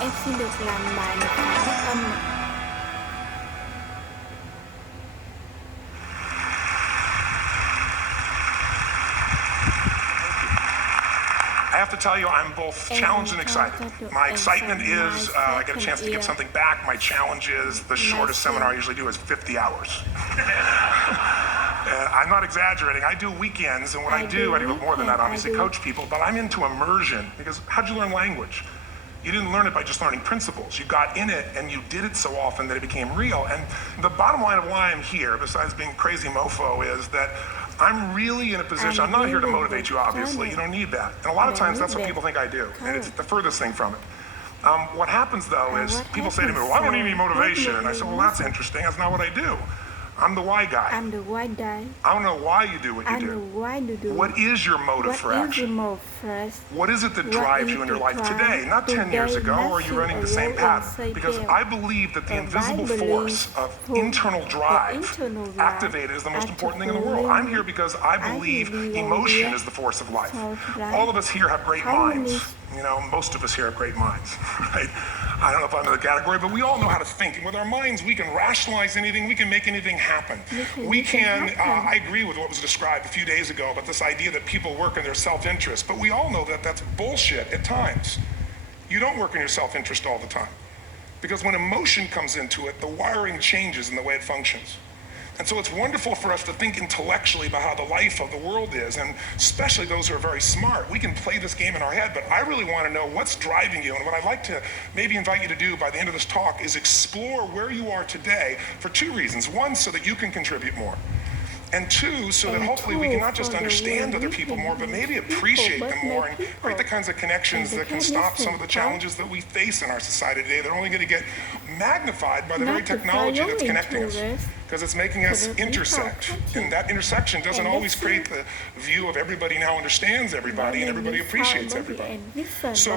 Em xin được làm bài một bài phát âm ạ. I have to tell you, I'm both challenged and excited. My excitement is I get a chance to give something back. My challenge is the shortest seminar I usually do is 50 hours. I'm not exaggerating. I do weekends, and what I do more than that, obviously, coach people, but I'm into immersion because how'd you learn language? You didn't learn it by just learning principles. You got in it and you did it so often that it became real. And the bottom line of why I'm here, besides being crazy mofo, is that I'm really in a position, I'm not here to motivate you, obviously. You don't need that. And a lot of times that's what people think I do. And it's the furthest thing from it. What happens though is people say to me, well, I don't need any motivation. And I say, well, that's interesting. That's not what I do. I'm the why guy. I'm the why guy. I don't know why you do what you do. I know why you do. What is your motive for action? What is it that drives you in your life today? Not 10 years ago, or are you running the same pattern? Because I believe that the invisible force of internal drive activated is the most important thing in the world. I'm here because I believe emotion is the force of life. All of us here have great minds. You know, most of us here have great minds, right? I don't know if I'm in the category, but we all know how to think. And with our minds, we can rationalize anything. We can make anything happen. We can, I agree with what was described a few days ago about this idea that people work in their self-interest, but we all know that that's bullshit at times. You don't work in your self-interest all the time. Because when emotion comes into it, the wiring changes in the way it functions. And so it's wonderful for us to think intellectually about how the life of the world is, and especially those who are very smart. We can play this game in our head, but I really want to know what's driving you. And what I'd like to maybe invite you to do by the end of this talk is explore where you are today for two reasons. One, so that you can contribute more. And two, so that hopefully we can not just understand other people more, but maybe appreciate them more and create the kinds of connections that can stop some of the challenges that we face in our society today. They're only going to get magnified by the very technology that's connecting us, because it's making us intersect. And that intersection doesn't always create the view of everybody now understands everybody and everybody appreciates everybody. So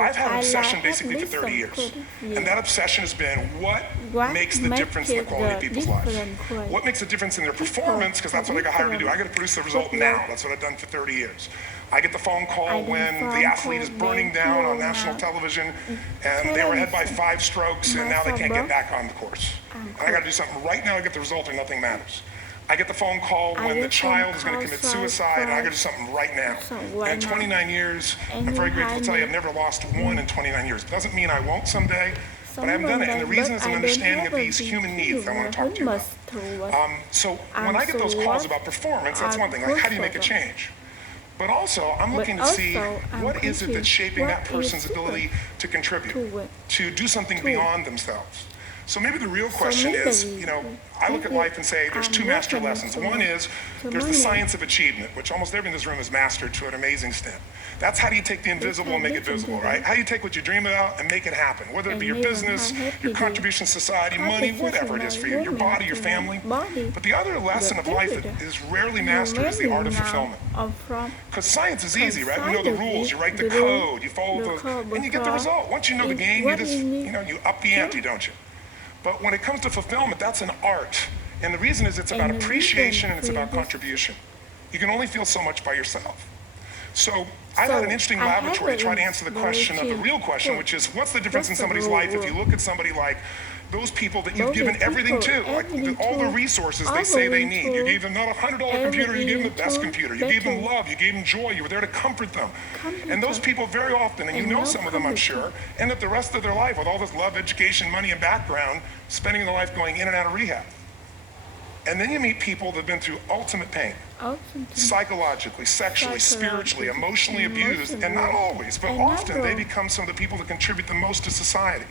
I've had an obsession basically for 30 years. And that obsession has been what makes the difference in the quality of people's lives? What makes a difference in their performance? Because that's what I got hired to do. I got to produce the result now. That's what I've done for 30 years. I get the phone call when the athlete is burning down on national television and they were ahead by 5 strokes and now they can't get back on the course. And I got to do something right now to get the result or nothing matters. I get the phone call when the child is going to commit suicide and I got to do something right now. And in 29 years, I'm very grateful to tell you I've never lost one in 29 years. It doesn't mean I won't someday, but I haven't done it. And the reason is an understanding of these human needs I want to talk to you about. So when I get those calls about performance, that's one thing. Like, how do you make a change? But also, I'm looking to see what is it that's shaping that person's ability to contribute, to do something beyond themselves. So maybe the real question is, you know, I look at life and say there's 2 master lessons. One is there's the science of achievement, which almost everyone in this room has mastered to an amazing extent. That's how do you take the invisible and make it visible, right? How do you take what you dream about and make it happen, whether it be your business, your contribution to society, money, whatever it is for you, your body, your family. But the other lesson of life that is rarely mastered is the art of fulfillment. Because science is easy, right? You know the rules, you write the code, you follow the, and you get the result. Once you know the game, you just, you know, you up the ante, don't you? But when it comes to fulfillment, that's an art. And the reason is it's about appreciation and it's about contribution. You can only feel so much by yourself. So I've had an interesting laboratory to try to answer the question of the real question, which is what's the difference in somebody's life if you look at somebody like those people that you've given everything to, like all the resources they say they need. You gave them not a $100 computer, you gave them the best computer. You gave them love, you gave them joy, you were there to comfort them. And those people very often, and you know some of them I'm sure, end up the rest of their life with all this love, education, money, and background, spending their life going in and out of rehab. And then you meet people that have been through ultimate pain. Psychologically, sexually, spiritually, emotionally abused, and not always, but often they become some of the people that contribute the most to society.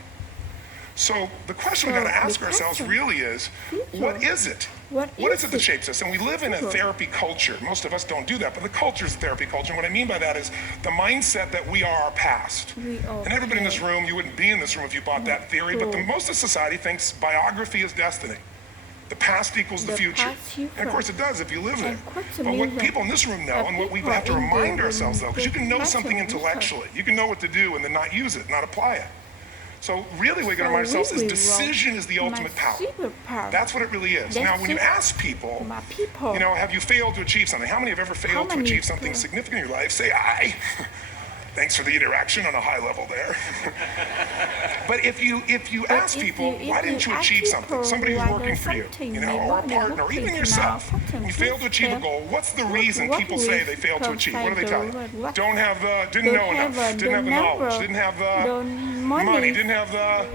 So the question we got to ask ourselves really is, what is it? What is it that shapes us? And we live in a therapy culture. Most of us don't do that, but the culture is a therapy culture. And what I mean by that is the mindset that we are our past. And everybody in this room, you wouldn't be in this room if you bought that theory, but most of society thinks biography is destiny. The past equals the future. And of course it does if you live there. But what people in this room know, and what we have to remind ourselves though, because you can know something intellectually. You can know what to do and then not use it, not apply it. So really what we got to remind ourselves is decision is the ultimate power. That's what it really is. Now when you ask people, you know, have you failed to achieve something? How many have ever failed to achieve something significant in your life? Say, I. Thanks for the interaction on a high level there. But if you ask people, why didn't you achieve something? Somebody who's working for you, or a partner, or even yourself, you failed to achieve a goal. What's the reason people say they failed to achieve? What do they tell you? Don't have the, didn't know enough, didn't have the knowledge, didn't have the money, didn't have the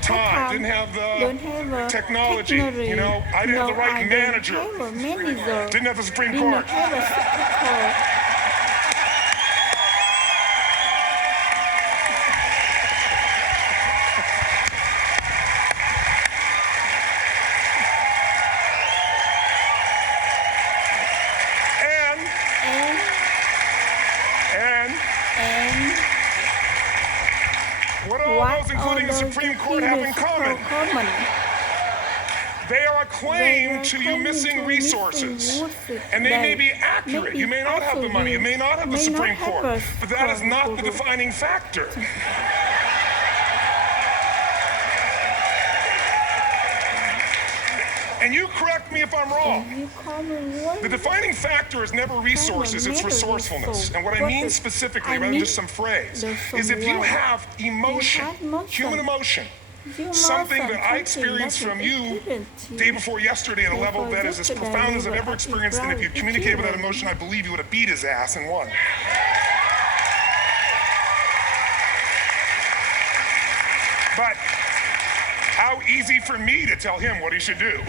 time, didn't have the technology. I didn't have the right manager, didn't have the Supreme Court. What do all those, including the Supreme Court, have in common? They are a claim to you missing resources. And they may be accurate. You may not have the money. You may not have the Supreme Court. But that is not the defining factor. And you correct me if I'm wrong. The defining factor is never resources, it's resourcefulness. And what I mean specifically, rather than just some phrase, is if you have emotion, human emotion, something that I experienced from you day before yesterday at a level that is as profound as I've ever experienced, and if you communicated with that emotion, I believe you would have beat his ass and won. But how easy for me to tell him what he should do.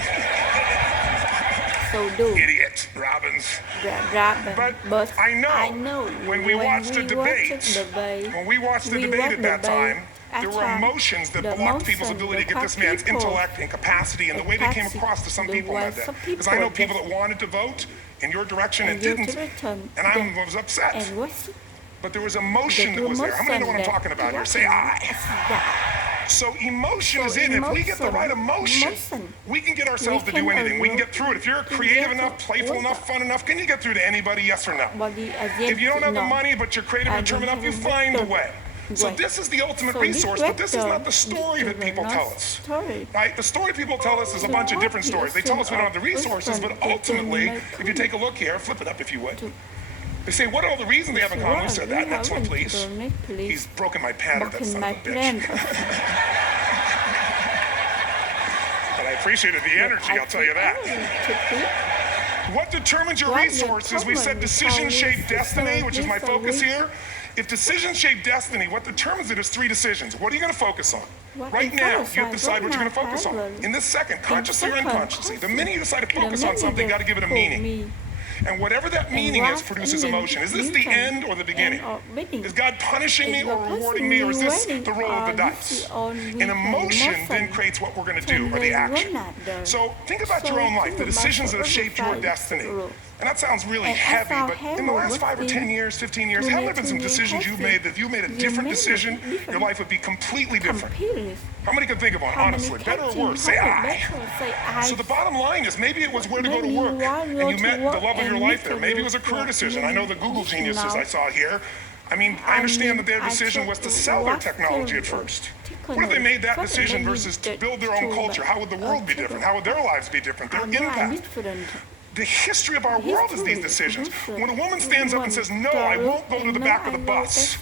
So do. Idiot, Robbins. But I know when we watched the debate, at that time, there were emotions that blocked people's ability to get this man's intellect and capacity and the way they came across to some people in that day. Because I know people that wanted to vote in your direction and didn't, and I was upset. But there was emotion that was there. How many know what I'm talking about here? Say I. So emotion is it. If we get the right emotion, we can get ourselves to do anything. We can get through it. If you're creative enough, playful enough, fun enough, can you get through to anybody, yes or no? If you don't have the money, but you're creative and determined enough, you find a way. So this is the ultimate resource, but this is not the story that people tell us. Right? The story people tell us is a bunch of different stories. They tell us we don't have the resources, but ultimately, if you take a look here, flip it up if you would. They say, what are all the reasons they have in common? Who said that? Next one, please. He's broken my pattern, that son of a bitch. But I appreciated the energy, I'll tell you that. What determines your resources? We said decisions shape destiny, which is my focus here. If decisions shape destiny, what determines it is 3 decisions. What are you going to focus on? Right now, you have to decide what you're going to focus on. In this second, consciously or unconsciously, the minute you decide to focus on something, you got to give it a meaning. And whatever that meaning is produces emotion. Is this the end or the beginning? Is God punishing me or rewarding me, or is this the roll of the dice? And emotion then creates what we're going to do, or the action. So think about your own life, the decisions that have shaped your destiny. And that sounds really heavy, but in the last 5 or 10 years, 15 years, haven't there been some decisions you've made that if you made a different decision, your life would be completely different? How many can think of one, honestly? Better or worse? Say I. So the bottom line is maybe it was where to go to work, and you met the love of your life there. Maybe it was a career decision. I know the Google geniuses I saw here. I mean, I understand that their decision was to sell their technology at first. What if they made that decision versus to build their own culture? How would the world be different? How would their lives be different? Their impact. The history of our world is these decisions. When a woman stands up and says, no, I won't go to the back of the bus,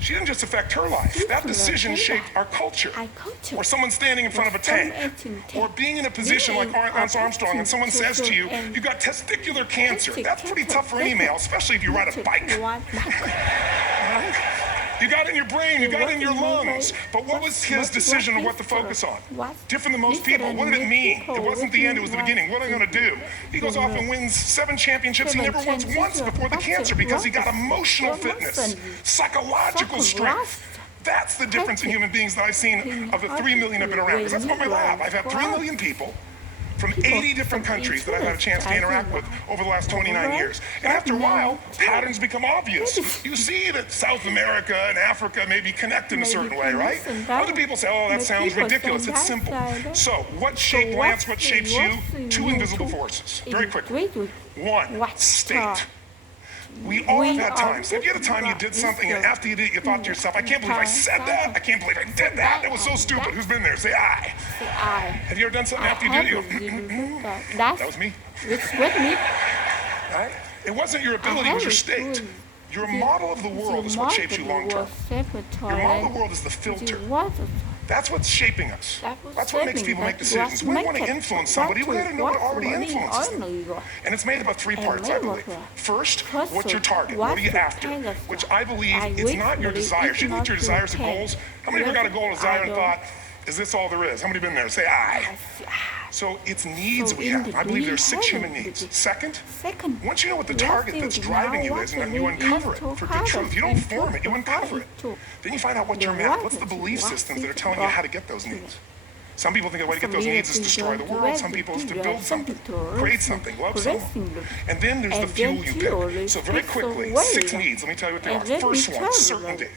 she didn't just affect her life. That decision shaped our culture. Or someone standing in front of a tank. Or being in a position like Lance Armstrong and someone says to you, you got testicular cancer. That's pretty tough for any male, especially if you ride a bike. You got it in your brain, you got it in your lungs. But what was his decision of what to focus on? Different than most people. What did it mean? It wasn't the end, it was the beginning. What am I going to do? He goes off and wins 7 championships he never won once before the cancer because he got emotional fitness, psychological strength. That's the difference in human beings that I've seen of the 3 million I've been around. Because that's what my lab. I've had 3 million people from 80 different countries that I've had a chance to interact with over the last 29 years. And after a while, patterns become obvious. You see that South America and Africa may be connected in a certain way, right? Other people say, oh, that sounds ridiculous. It's simple. So what shaped Lance, what shapes you? 2 invisible forces. Very quickly. 1, state. We all have had times. Have you had a time you did something and after you did it, you thought to yourself, I can't believe I said that. I can't believe I did that. That was so stupid. Who's been there? Say I. Have you ever done something after you did it? That was me. It's with me. Right? It wasn't your ability, it was your state. Your model of the world is what shapes you long term. Your model of the world is the filter. That's what's shaping us. That's what makes people make decisions. When we want to influence somebody, we got to know what already influences them. And it's made up of three parts, I believe. First, what's your target? What are you after? Which I believe it's not your desires. You know what your desires are goals? How many of you got a goal, desire, and thought, is this all there is? How many been there? Say aye. So it's needs we have. I believe there's 6 human needs. Second, once you know what the target that's driving you is, and you uncover it for the truth, you don't form it, you uncover it. Then you find out what your map, what's the belief systems that are telling you how to get those needs. Some people think the way to get those needs is destroy the world. Some people is to build something, create something, love someone. And then there's the fuel you pick. So very quickly, 6 needs. Let me tell you what they are. First one, certainty.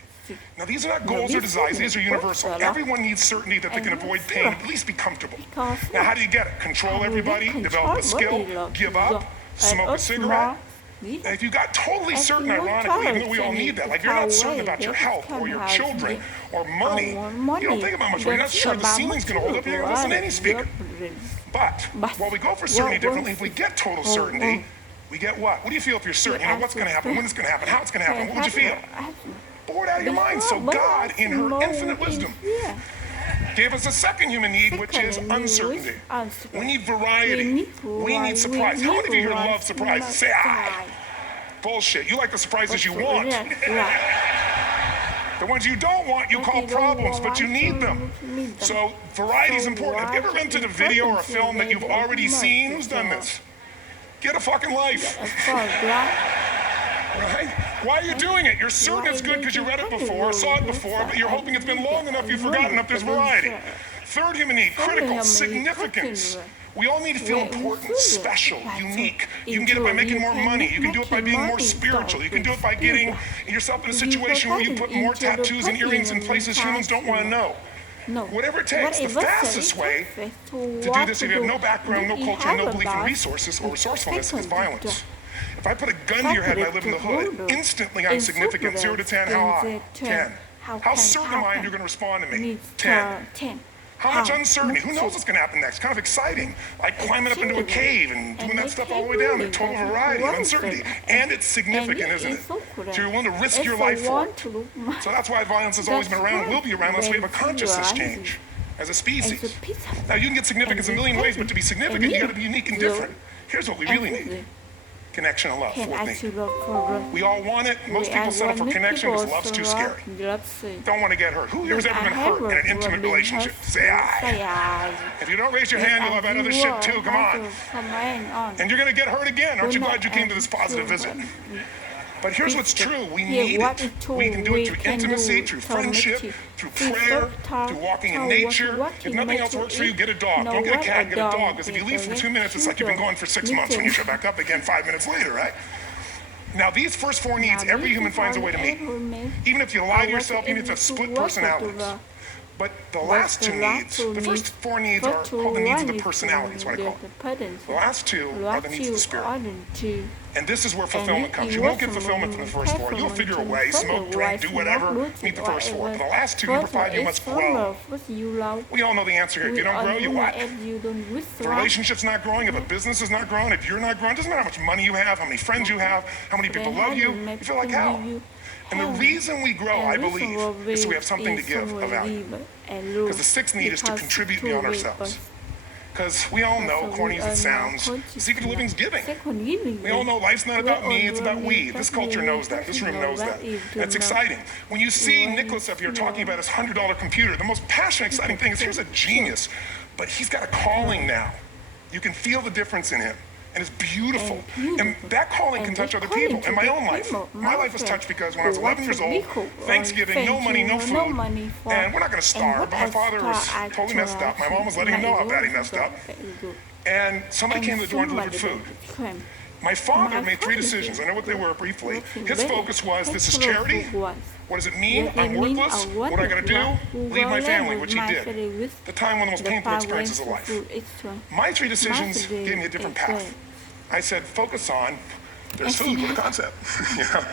Now, these are not goals or desires. These are universal. Everyone needs certainty that they can avoid pain, at least be comfortable. Now, how do you get it? Control everybody, develop a skill, give up, smoke a cigarette. And if you got totally certain, ironically, even though we all need that, like if you're not certain about your health or your children or money, you don't think about much. You're not sure the ceiling's going to hold up, you're going to listen to any speaker. But while we go for certainty differently, if we get total certainty, we get what? What do you feel if you're certain? You know what's going to happen, when it's going to happen, how it's going to happen, what would you feel? Bored out of your mind. So God, in her infinite wisdom, gave us a second human need, which is uncertainty. We need variety. We need surprise. How many of you here love surprises? Say aye. Bullshit. You like the surprises you want. The ones you don't want, you call problems, but you need them. So variety is important. Have you ever rented a video or a film that you've already seen? Who's done this? Get a fucking life. Right? Why are you doing it? You're certain it's good because you read it before, saw it before, but you're hoping it's been long enough you've forgotten if there's variety. Third human need, critical, significance. We all need to feel important, special, unique. You can get it by making more money. You can do it by being more spiritual. You can do it by getting yourself in a situation where you put more tattoos and earrings in places humans don't want to know. Whatever it takes, the fastest way to do this if you have no background, no culture, no belief in resources or resourcefulness is violence. If I put a gun to your head and I live in the hood, instantly I'm significant. 0 to 10, how high? 10. How certain am I you're going to respond to me? 10. How much uncertainty? Who knows what's going to happen next? Kind of exciting. Like climbing up into a cave and doing that stuff all the way down. The total variety of uncertainty. And it's significant, isn't it? So you're willing to risk your life for it. So that's why violence has always been around and will be around unless we have a consciousness change as a species. Now, you can get significance in a million ways, but to be significant, you got to be unique and different. Here's what we really need. Connection and love. Fourth need. We all want it. Most people settle for connection because love's too scary. Don't want to get hurt. Who here's ever been hurt in an intimate relationship? Say aye. If you don't raise your hand, you'll have had other shit too. Come on. And you're going to get hurt again. Aren't you glad you came to this positive visit? But here's what's true. We need it. We can do it through intimacy, through friendship, through prayer, through walking in nature. If nothing else works for you, get a dog. Don't get a cat, get a dog. Because if you leave for 2 minutes, it's like you've been going for 6 months when you show back up again 5 minutes later, right? Now, these first 4 needs, every human finds a way to meet. Even if you lie to yourself, even if you have split personalities. But the last 2 needs, the first 4 needs are called the needs of the personality, is what I call it. The last 2 are the needs of the spirit. And this is where fulfillment comes. You won't get fulfillment from the first 4. You'll figure a way, smoke, drink, do whatever, meet the first 4. But the last 2, number 5, you must grow. We all know the answer here. If you don't grow, you what? If the relationship's not growing, if a business is not growing, if you're not growing, it doesn't matter how much money you have, how many friends you have, how many people love you, you feel like hell. And the reason we grow, I believe, is so we have something to give of value. Because the 6th need is to contribute beyond ourselves. Because we all know, corny as it sounds, the secret of living is giving. We all know life's not about me, it's about we. This culture knows that. This room knows that. That's exciting. When you see Nicholas up here talking about his $100 computer, the most passionate, exciting thing is here's a genius, but he's got a calling now. You can feel the difference in him. And it's beautiful. And that calling can touch other people. In my own life, my life was touched because when I was 11 years old, Thanksgiving, no money, no food, and we're not going to starve, but my father was totally messed up. My mom was letting him know how bad he messed up. And somebody came to the door and delivered food. My father made 3 decisions. I know what they were briefly. His focus was, this is charity. What does it mean? I'm worthless. What I got to do? Leave my family, which he did. The time one of the most painful experiences of life. My 3 decisions gave me a different path. I said, focus on, there's food, what a concept. You know?